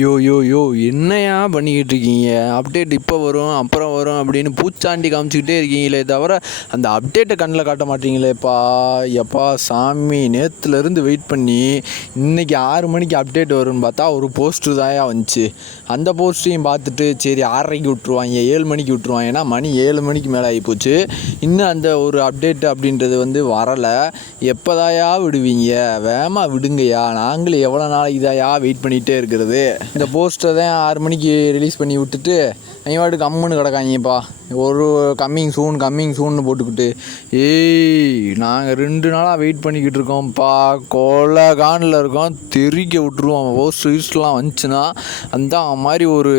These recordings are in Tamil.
யோ யோ யோ என்னையா பண்ணிக்கிட்டு இருக்கீங்க? அப்டேட் இப்போ வரும் அப்புறம் வரும் அப்படின்னு பூச்சாண்டி காமிச்சிக்கிட்டே இருக்கீங்களே தவிர அந்த அப்டேட்டை கண்ணில் காட்ட மாட்டீங்களேப்பா எப்பா சாமி நேற்றுலேருந்து வெயிட் பண்ணி இன்னைக்கு ஆறு மணிக்கு அப்டேட் வரும்னு பார்த்தா ஒரு போஸ்ட்டு தாயா வந்துச்சு. அந்த போஸ்ட்டையும் பார்த்துட்டு சரி ஆறரைக்கு விட்ருவாங்க ஏழு மணிக்கு விட்ருவாங்க ஏன்னா மணி ஏழு மணிக்கு மேலே ஆகிப்போச்சு இன்னும் அந்த ஒரு அப்டேட் அப்படின்றது வந்து வரலை. எப்போதாயா விடுவீங்க? வேகமாக விடுங்கய்யா. நாங்களும் எவ்வளோ நாளைக்கு தாயா வெயிட் பண்ணிகிட்டே இருக்கிறது? இந்த போஸ்டரை தான் ஆறு மணிக்கு ரிலீஸ் பண்ணி விட்டுட்டு அவங்க பாட்டுக்கு கம்முன்னு கிடக்காங்கப்பா ஒரு கம்மிங் சூன் கம்மிங் சூன்னு போட்டுக்கிட்டு ஏய் நாங்கள் ரெண்டு நாளாக வெயிட் பண்ணிக்கிட்டு இருக்கோம்ப்பா. கொலை கானில் இருக்கோம். தெறிக்க விட்ருவோம் போஸ்ட் யூஸ்லாம் வந்துச்சுன்னா அந்த மாதிரி ஒரு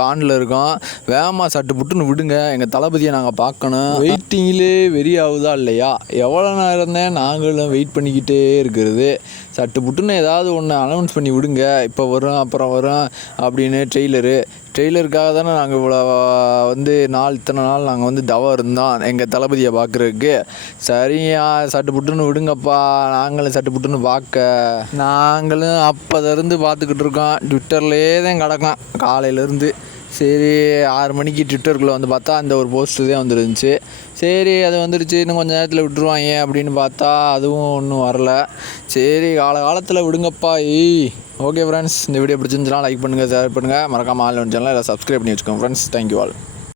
கானில் இருக்கோம். வேகமாக சட்டு புட்டுன்னு விடுங்க. எங்கள் தளபதியை நாங்கள் பார்க்கணும். வெயிட்டிங்கிலே வெறி ஆகுதா இல்லையா? எவ்வளோ நேரம் தான் நாங்களும் வெயிட் பண்ணிக்கிட்டே இருக்கிறது. சட்டு புட்டுன்னு ஏதாவது ஒன்று அனௌன்ஸ் பண்ணி விடுங்க. இப்போ வரும் அப்புறம் வரும் அப்படின்னு ட்ரெய்லரு ட்ரெய்லருக்காக தானே நாங்கள் இவ்வளோ வந்து நாள் இத்தனை நாள் நாங்கள் வந்து தவம் இருந்தோம் எங்கள் தளபதியை பார்க்குறதுக்கு சரியா சட்டு புட்டுன்னு விடுங்கப்பா. நாங்களும் சட்டு புட்டுன்னு பார்க்க நாங்களும் அப்போதிருந்து பார்த்துக்கிட்டு இருக்கோம். ட்விட்டர்லேயே தான் கிடக்கோம் காலையிலேருந்து. சரி ஆறு மணிக்கு ட்விட்டருக்குள்ளே வந்து பார்த்தா அந்த ஒரு போஸ்ட்டு தான் வந்துருந்துச்சு. சரி அது வந்துருச்சு இன்னும் கொஞ்சம் நேரத்தில் விட்டுருவாங்க அப்படின்னு பார்த்தா அதுவும் ஒன்றும் வரல. சரி கால காலத்தில் விடுங்கப்பா ஏய். ஓகே ஃப்ரெண்ட்ஸ் இந்த வீடியோ பிடிச்சிருந்துச்சுன்னா லைக் பண்ணுங்கள் ஷேர் பண்ணுங்கள் மறக்காமல் ஆன்லைன் சேனலில் சப்ஸ்கிரைப் பண்ணி வச்சுக்கோங்க ஃப்ரெண்ட்ஸ் தேங்க்யூ ஆல்